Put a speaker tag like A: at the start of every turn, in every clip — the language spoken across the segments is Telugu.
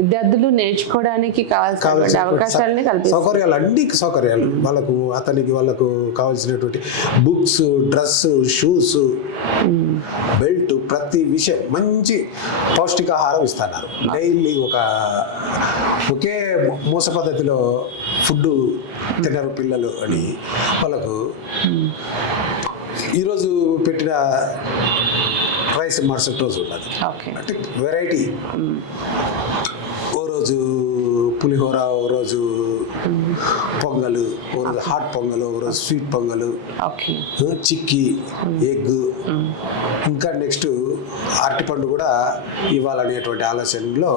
A: విద్యార్థులు నేర్చుకోవడానికి కావాల్సిన అవకాశాలని కల్పిస్తారు
B: సౌకర్యాలు అన్ని సౌకర్యాలు వాళ్ళకు అతనికి వాళ్ళకు కావాల్సినటువంటి బుక్స్ డ్రెస్ షూస్ బెల్ట్ ప్రతి విషయం మంచి పౌష్టికాహారం ఇస్తున్నారు. డైలీ ఒక ఒకే మూస పద్ధతిలో ఫుడ్ తినరు పిల్లలు అని వాళ్ళకు ఈరోజు పెట్టిన రైస్ మరుసటి రోజు ఉన్నది.
A: ఓకే.
B: అంటే వెరైటీ రోజు పులిహోర ఓ రోజు పొంగల్ ఓ రోజు హాట్ పొంగల్ ఓ రోజు స్వీట్ పొంగల్ చిక్కీ ఎగ్. ఇంకా నెక్స్ట్ అరటిపండు కూడా ఇవ్వాలనేటువంటి ఆలోచనలో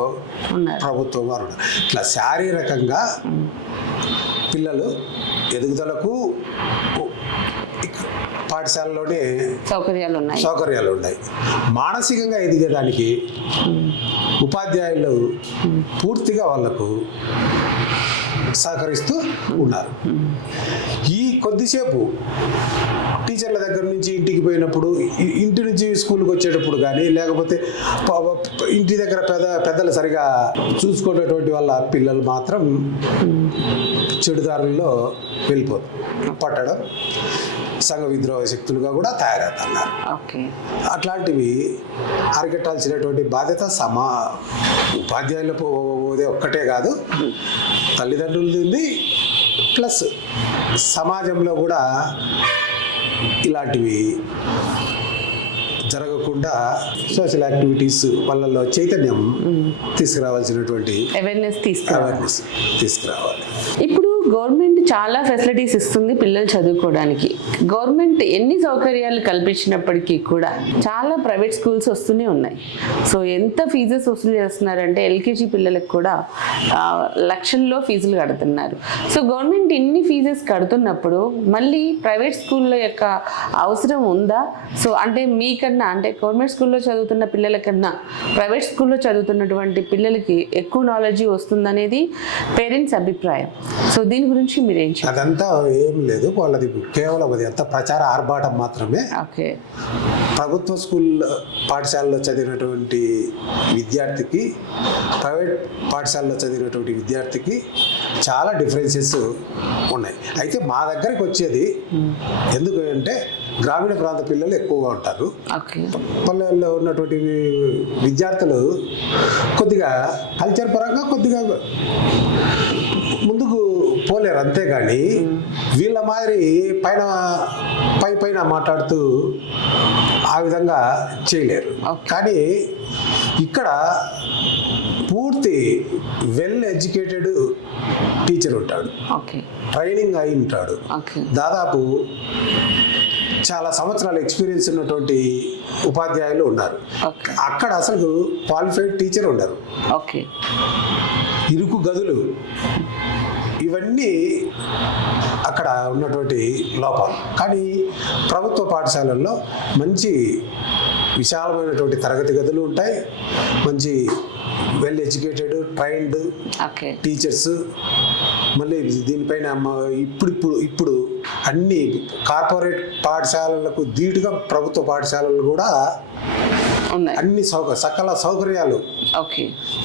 B: ప్రభుత్వం వారు. ఇట్లా శారీరకంగా పిల్లలు ఎదుగుదలకు పాఠశాలలోనే
A: సౌకర్యాలు ఉన్నాయి.
B: సౌకర్యాలు ఉన్నాయి. మానసికంగా ఎదిగేదానికి ఉపాధ్యాయులు పూర్తిగా వాళ్ళకు సహకరిస్తూ ఉన్నారు. ఈ కొద్దిసేపు టీచర్ల దగ్గర నుంచి ఇంటికి పోయినప్పుడు ఇంటి నుంచి స్కూల్కి వచ్చేటప్పుడు కానీ లేకపోతే ఇంటి దగ్గర పెద్ద పెద్దలు సరిగా చూసుకునేటువంటి వాళ్ళ పిల్లలు మాత్రం చెడుదారుల్లో వెళ్ళిపోదు పట్టడం సంఘ విద్రోహ శక్తులుగా కూడా తయారవుతున్నారు. అట్లాంటివి అరికట్టాల్సినటువంటి బాధ్యత సమా ఉపాధ్యాయుల పోదే ఒక్కటే కాదు. తల్లిదండ్రులది ఉంది ప్లస్ సమాజంలో కూడా ఇలాంటివి జరగకుండా సోషల్ యాక్టివిటీస్ వాళ్ళలో చైతన్యం తీసుకురావాల్సినటువంటి
A: అవేర్నెస్ తీసుకురావాలి.
B: అవేర్నెస్ తీసుకురావాలి.
A: ఇప్పుడు గవర్నమెంట్ చాలా ఫెసిలిటీస్ ఇస్తుంది పిల్లలు చదువుకోవడానికి. గవర్నమెంట్ ఎన్ని సౌకర్యాలు కల్పించినప్పటికీ కూడా చాలా ప్రైవేట్ స్కూల్స్ వస్తూనే ఉన్నాయి. సో ఎంత ఫీజెస్ వసూలు చేస్తున్నారంటే ఎల్కేజీ పిల్లలకు కూడా లక్షల్లో ఫీజులు కడుతున్నారు. సో గవర్నమెంట్ ఇన్ని ఫీజెస్ కడుతున్నప్పుడు మళ్ళీ ప్రైవేట్ స్కూళ్ళ యొక్క అవసరం ఉందా? సో అంటే మీకన్నా అంటే గవర్నమెంట్ స్కూల్లో చదువుతున్న పిల్లల కన్నా ప్రైవేట్ స్కూల్లో చదువుతున్నటువంటి పిల్లలకి ఎక్కువ నాలెడ్జ్ వస్తుందనేది పేరెంట్స్ అభిప్రాయం. సో దీని గురించి మీరేం
B: అదంతా ఏం లేదు వాళ్ళది కేవలం అది అంత ప్రచార ఆర్భాటం మాత్రమే.
A: ఓకే.
B: ప్రభుత్వ స్కూల్ పాఠశాలలో చదివినటువంటి విద్యార్థికి ప్రైవేట్ పాఠశాలలో చదివినటువంటి విద్యార్థికి చాలా డిఫరెన్సెస్ ఉన్నాయి. అయితే మా దగ్గరికి వచ్చేది ఎందుకు అంటే గ్రామీణ ప్రాంత పిల్లలు ఎక్కువగా ఉంటారు. పల్లెల్లో ఉన్నటువంటి విద్యార్థులు కొద్దిగా కల్చర్ పరంగా కొద్దిగా ముందుకు పోలేరు అంతేగాని వీళ్ళ మాదిరి పైన పై పైన మాట్లాడుతూ ఆ విధంగా చేయలేరు. కానీ ఇక్కడ పూర్తి వెల్ ఎడ్యుకేటెడ్ టీచర్ ఉంటాడు.
A: ఓకే.
B: ట్రైనింగ్ అయి ఉంటాడు.
A: ఓకే.
B: దాదాపు చాలా సంవత్సరాల ఎక్స్పీరియన్స్ ఉన్నటువంటి ఉపాధ్యాయులు ఉన్నారు. అక్కడ అసలు క్వాలిఫైడ్ టీచర్ ఉండరు.
A: ఓకే.
B: ఇరుకు గదులు. ఇవన్నీ అక్కడ ఉన్నటువంటి లోపాలు కానీ ప్రభుత్వ పాఠశాలల్లో మంచి విశాలమైనటువంటి తరగతి గదులు ఉంటాయి. మంచి వెల్ ఎడ్యుకేటెడ్ ట్రైన్డ్ టీచర్స్ మళ్ళీ దీనిపైన మ- ఇప్పుడిప్పుడు ఇప్పుడు అన్ని కార్పొరేట్ పాఠశాలలకు ధీటుగా ప్రభుత్వ పాఠశాలలు కూడా అన్ని సౌక సకల సౌకర్యాలు.
A: ఓకే.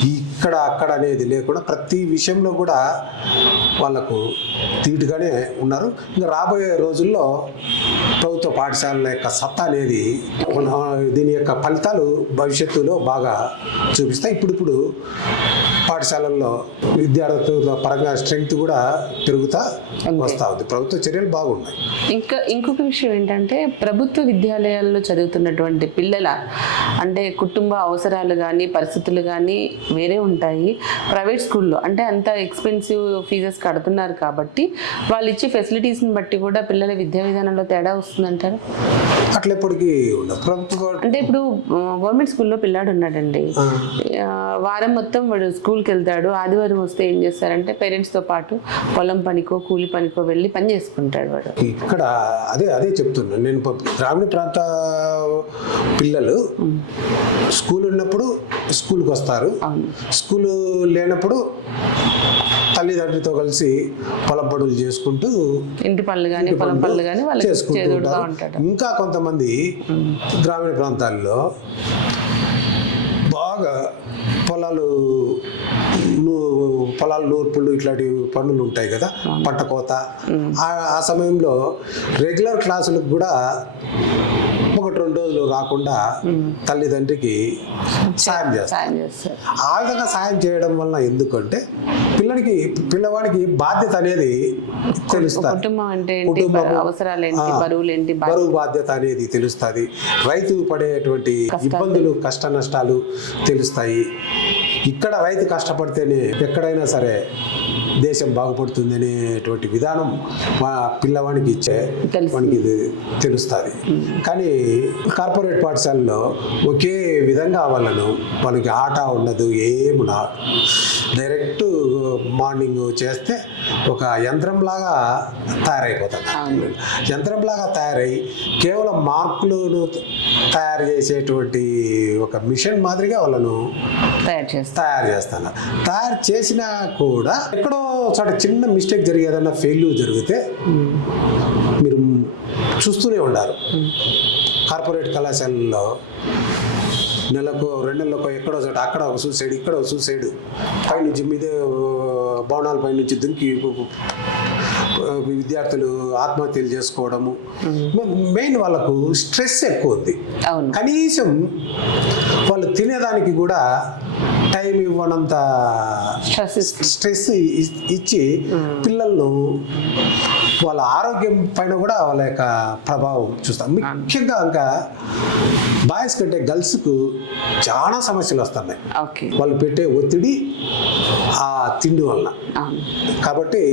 B: ఇక్కడ అక్కడ అనేది లేకుండా ప్రతి విషయంలో కూడా వాళ్ళకు ధీటుగానే ఉన్నారు. ఇంకా రాబోయే రోజుల్లో ప్రభుత్వ పాఠశాలల యొక్క సత్తా అనేది దీని యొక్క ఫలితాలు భవిష్యత్తులో బాగా చూపిస్తాయి. ఇప్పుడిప్పుడు పాఠశాలల్లో విద్యార్థుల పరంగా స్ట్రెంగ్త్ కూడా పెరుగుతా వస్తూ ఉంది. ప్రభుత్వ చర్యలు బాగున్నాయి.
A: ఇంకా ఇంకొక విషయం ఏంటంటే ప్రభుత్వ విద్యాలయాల్లో చదువుతున్నటువంటి పిల్లల అంటే కుటుంబ అవసరాలు కానీ పరిస్థితులు కానీ వేరే ఉంటాయి. ప్రైవేట్ స్కూల్లో అంటే అంత ఎక్స్పెన్సివ్ ఫీజెస్ కడుతున్నారు కాబట్టి వాళ్ళు ఇచ్చే ఫెసిలిటీస్ని బట్టి కూడా పిల్లల విద్యా విధానంలో తేడా వస్తుందంటారు?
B: అట్లా ప్రభుత్వ
A: అంటే ఇప్పుడు గవర్నమెంట్ స్కూల్లో పిల్లాడు ఉన్నాడండి వారం మొత్తం వాడు స్కూల్కి వెళ్తాడు ఆదివారం వస్తే ఏం చేస్తారంటే పేరెంట్స్తో పాటు పొలం పనికో కూలి పనికో వెళ్ళి పని చేసుకుంటాడు వాడు.
B: ఇక్కడ అదే అదే చెప్తున్నాను నేను గ్రామీణ ప్రాంత పిల్లలు స్కూల్ ఉన్నప్పుడు స్కూల్కి వస్తారు. స్కూల్ లేనప్పుడు తల్లిదండ్రులతో కలిసి పొలం పనులు చేసుకుంటూ
A: ఇంటి పనులు కానీ పొలం పనులు కానీ
B: చేసుకుంటూ ఉంటారు. ఇంకా కొంతమంది గ్రామీణ ప్రాంతాల్లో బాగా పొలాలు పొలాలు నూర్పులు ఇట్లాంటి పనులు ఉంటాయి కదా పంట కోత. ఆ- ఆ సమయంలో రెగ్యులర్ క్లాసులకు కూడా ఒకటి రెండు రోజులు రాకుండా తల్లిదండ్రికి సాయం చేస్తారు.
A: సాయం చేస్తారు.
B: ఆ విధంగా సాయం చేయడం వలన ఎందుకంటే పిల్లడికి పిల్లవాడికి బాధ్యత అనేది తెలుస్తుంది.
A: కుటుంబం అంటే
B: బరువు బాధ్యత. అనేది తెలుస్తుంది. రైతు పడేటువంటి ఇబ్బందులు కష్ట నష్టాలు తెలుస్తాయి. ఇక్కడ రైతు కష్టపడితేనే ఎక్కడైనా సరే దేశం బాగుపడుతుంది అనేటువంటి విధానం మా పిల్లవాడికి ఇచ్చే ఇది తెలుస్తుంది. కానీ కార్పొరేట్ పాఠశాలలో ఒకే విధంగా వాళ్ళను వాళ్ళకి ఆట ఉండదు ఏమున్నా డైరెక్ట్ మార్నింగ్ చేస్తే ఒక యంత్రంలాగా తయారైపోతుంది. యంత్రంలాగా తయారై కేవలం మార్కులను తయారు చేసేటువంటి ఒక మిషన్ మాదిరిగా వాళ్ళను
A: తయారు చేస్తారు
B: తయారు చేస్తాను. తయారు చేసినా కూడా ఎక్కడో చోట చిన్న మిస్టేక్ జరిగి ఏదన్నా ఫెయిల్యూర్ జరిగితే మీరు చూస్తూనే ఉండారు. కార్పొరేట్ కళాశాలల్లో నెలకు రెండు నెలలకు ఎక్కడో చోట అక్కడ ఒక సూసైడ్ ఇక్కడ ఒక సూసైడ్ పైనుంచి మీదే భవనాల పైనుంచి దుంకి విద్యార్థులు ఆత్మహత్యలు చేసుకోవడము. మెయిన్ వాళ్ళకు స్ట్రెస్ ఎక్కువ ఉంది కనీసం వాళ్ళు తినేదానికి కూడా టైం ఇవ్వనంత
A: స్ట్రెస్
B: ఇచ్చి పిల్లలను వాళ్ళ ఆరోగ్యం పైన కూడా వాళ్ళ యొక్క ప్రభావం చూస్తాం. ముఖ్యంగా ఇంకా బాయ్స్ కంటే గర్ల్స్కు చాలా సమస్యలు వస్తున్నాయి. వాళ్ళు పెట్టే ఒత్తిడి ఆ తిండి వలన. కాబట్టి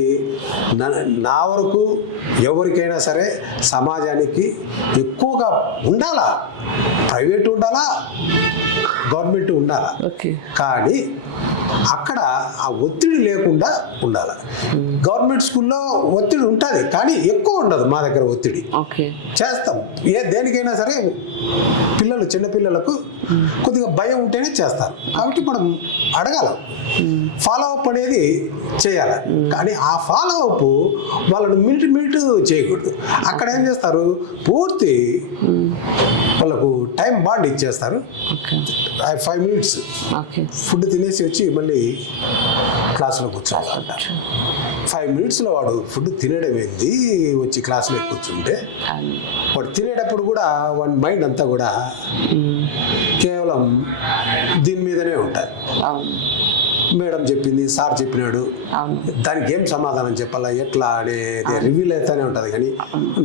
B: నా వరకు ఎవరికైనా సరే సమాజానికి ఎక్కువగా ఉండాలా? ప్రైవేట్ ఉండాలా? గవర్నమెంట్ ఉండాలా?
A: ఓకే.
B: కానీ అక్కడ ఆ ఒత్తిడి లేకుండా ఉండాలి? గవర్నమెంట్ స్కూల్లో ఒత్తిడి ఉంటుంది కానీ ఎక్కువ ఉండదు మా దగ్గర ఒత్తిడి.
A: ఓకే.
B: చేస్తాం. ఏ దేనికైనా సరే పిల్లలు చిన్నపిల్లలకు కొద్దిగా భయం ఉంటేనే చేస్తారు. కాబట్టి మనం అడగాల. ఫాలో అప్ అనేది చేయాలి. కానీ ఆ ఫాలో అప్ వాళ్ళను మినిట్ మినిట్ చేయకూడదు. అక్కడ ఏం చేస్తారు? పూర్తి వాళ్ళకు టైం బాండ్ ఇచ్చేస్తారు. ఫైవ్ మినిట్స్ ఫుడ్ తినేసి వచ్చి మళ్ళీ క్లాస్లో కూర్చోవాలంట ఫైవ్ మినిట్స్లో వాడు ఫుడ్ తినడం ఏంది? వచ్చి క్లాస్లో కూర్చుంటే వాడు తినేటప్పుడు కూడా వాడి మైండ్ అంతా కూడా. కేవలం దీని మీదనే
A: అవును.
B: మేడం చెప్పింది సార్ చెప్పినాడు. దానికి ఏం సమాధానం చెప్పాలా ఎట్లా అనేది రివ్యూలు అవుతానే ఉంటుంది కానీ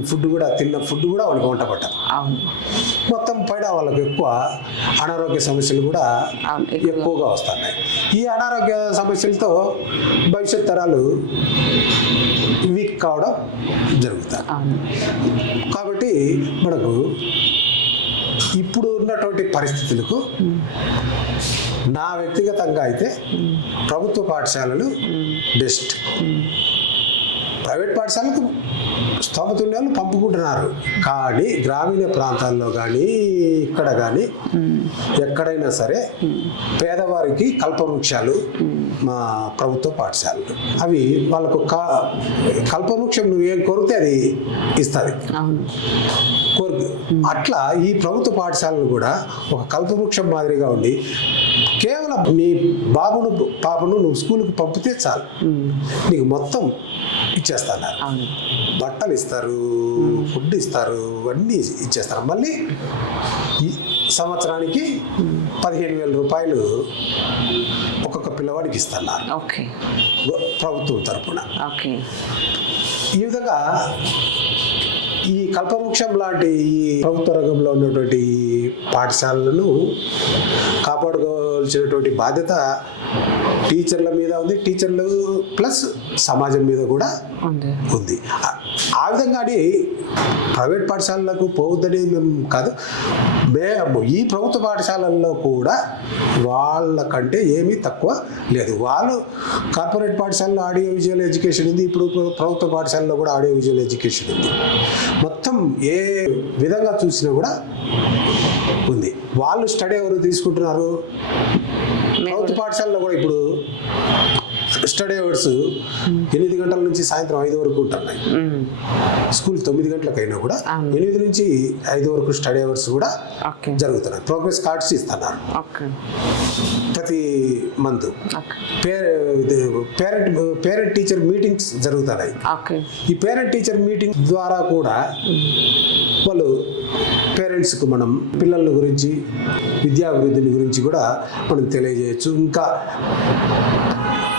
B: ఫుడ్ కూడా తిన్న ఫుడ్ కూడా వాడికి వంట పట్టదు మొత్తం పైన వాళ్ళకి ఎక్కువ అనారోగ్య సమస్యలు కూడా. ఎక్కువగా. వస్తున్నాయి. ఈ అనారోగ్య సమస్యలతో భవిష్యత్ తరాలు వీక్ కావడం జరుగుతుంది.
A: అవును.
B: కాబట్టి మనకు ఇప్పుడు ఉన్నటువంటి పరిస్థితులకు నా వ్యక్తిగతంగా అయితే ప్రభుత్వ పాఠశాలలు బెస్ట్. ప్రైవేట్ పాఠశాలకు స్తోమత ఉన్న వాళ్ళు పంపుకుంటున్నారు. కానీ గ్రామీణ ప్రాంతాల్లో కానీ ఇక్కడ కానీ ఎక్కడైనా సరే పేదవారికి కల్పవృక్షాలు మా ప్రభుత్వ పాఠశాలలు. అవి వాళ్ళకు కా కల్పవృక్షం నువ్వు ఏం కోరితే అది ఇస్తుంది. కోరిక. అట్లా ఈ ప్రభుత్వ పాఠశాలలు కూడా ఒక కల్పవృక్షం మాదిరిగా ఉండి కేవలం నీ బాబును పాపను నువ్వు స్కూల్కి పంపితే చాలు. నీకు మొత్తం ఇచ్చేస్తున్నారు.
A: అవును.
B: బట్టలు ఇస్తారు ఫుడ్ ఇస్తారు అన్నీ ఇచ్చేస్తారు. మళ్ళీ సంవత్సరానికి పదిహేను వేల రూపాయలు ఒక్కొక్క పిల్లవాడికి ఇస్తున్నారు. ప్రభుత్వం తరపున.
A: ఓకే.
B: ఈ విధంగా ఈ కల్పవృక్షం లాంటి ఈ ప్రభుత్వ రంగంలో ఉన్నటువంటి పాఠశాలలను కాపాడుకోవాల్సినటువంటి బాధ్యత టీచర్ల మీద ఉంది టీచర్లు ప్లస్ సమాజం మీద కూడా
A: ఉంది.
B: ఆ- విధంగానే ప్రైవేట్ పాఠశాలలకు పోవద్దని మేము కాదు మేము ఈ ప్రభుత్వ పాఠశాలల్లో కూడా వాళ్ళకంటే ఏమీ తక్కువ లేదు. వాళ్ళు కార్పొరేట్ పాఠశాలలో ఆడియో విజువల్ ఎడ్యుకేషన్ ఉంది ఇప్పుడు ప్ర- ప్రభుత్వ పాఠశాలలో కూడా ఆడియో విజువల్ ఎడ్యుకేషన్ ఉంది. మొత్తం ఏ విధంగా చూసినా కూడా ఉంది. వాళ్ళు స్టడీ ఎవరు తీసుకుంటున్నారు? ప్రభుత్వ పాఠశాలలో కూడా ఇప్పుడు స్టడీ అవర్స్ ఎనిమిది గంటల నుంచి సాయంత్రం ఐదు వరకు ఉంటున్నాయి. స్కూల్ తొమ్మిది గంటలకైనా కూడా. ఎనిమిది నుంచి ఐదు వరకు స్టడీ అవర్స్ కూడా జరుగుతున్నాయి. ప్రోగ్రెస్ కార్డ్స్ ఇస్తున్నారు. ప్రతి month. Parent parent teacher meetings జరుగుతున్నాయి. ఈ పేరెంట్ టీచర్ మీటింగ్ ద్వారా కూడా వాళ్ళు పేరెంట్స్కు మనం పిల్లల గురించి విద్యాభివృద్ధిని గురించి కూడా మనం తెలియజేయచ్చు. ఇంకా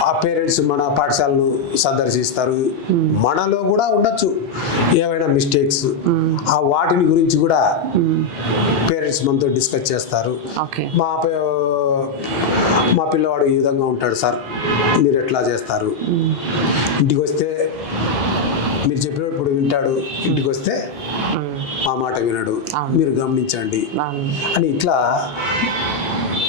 B: ఆ పేరెంట్స్ మన పాఠశాలను సందర్శిస్తారు. మనలో కూడా ఉండొచ్చు. ఏమైనా మిస్టేక్స్. ఆ వాటిని గురించి కూడా పేరెంట్స్ మనతో డిస్కస్ చేస్తారు. మా మా పిల్లవాడు ఈ విధంగా ఉంటాడు సార్. మీరు ఎట్లా చేస్తారు? ఇంటికి వస్తే మీరు చెప్పినప్పుడు వింటాడు. ఇంటికి వస్తే మా మాట వినడు. మీరు గమనించండి. అని ఇట్లా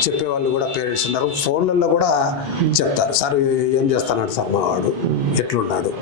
B: చెప్పేవాళ్ళు కూడా పేరెంట్స్ ఉన్నారు ఫోన్లలో కూడా చెప్తారు. సార్ ఏం చేస్తున్నాడు సార్ మా వాడు? ఎట్లున్నాడు?